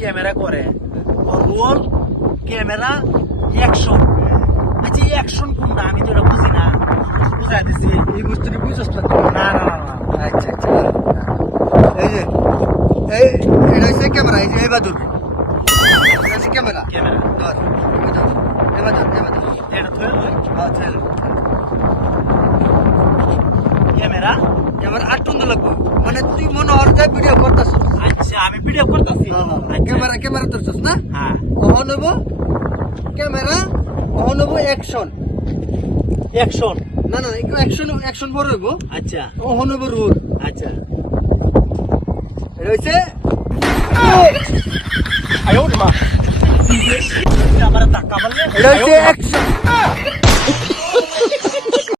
Camera করে roll camera action. আচ্ছা action কোনটা আমি তো এটা বুঝি না, বুঝাই দিছি। এই বস্তুটি বুঝছ না? না না না না। আচ্ছা আচ্ছা, এই যে এটা হচ্ছে ক্যামেরা, এই যে এবার ধরবে, এটা হচ্ছে ক্যামেরা। ক্যামেরা ধর, এবার ধর, এবার ধর। এটা তো আচ্ছা, ক্যামেরা। ক্যামেরা আটটুন্দ লাগবে, মানে তুই মনে হর যায় ভিডিও করতেছ। আচ্ছা আমি ভিডিও করতেছি। ক্যামেরা ক্যামেরা ধরছস না? হ্যাঁ ওহ নেব ক্যামেরা, ওহ নেব অ্যাকশন। অ্যাকশন। না না, একটু অ্যাকশন অ্যাকশন বড় হইব। আচ্ছা ওহ নেব রোল। আচ্ছা এটা হচ্ছে আমার টাকা বললে এটা হচ্ছে অ্যাকশন।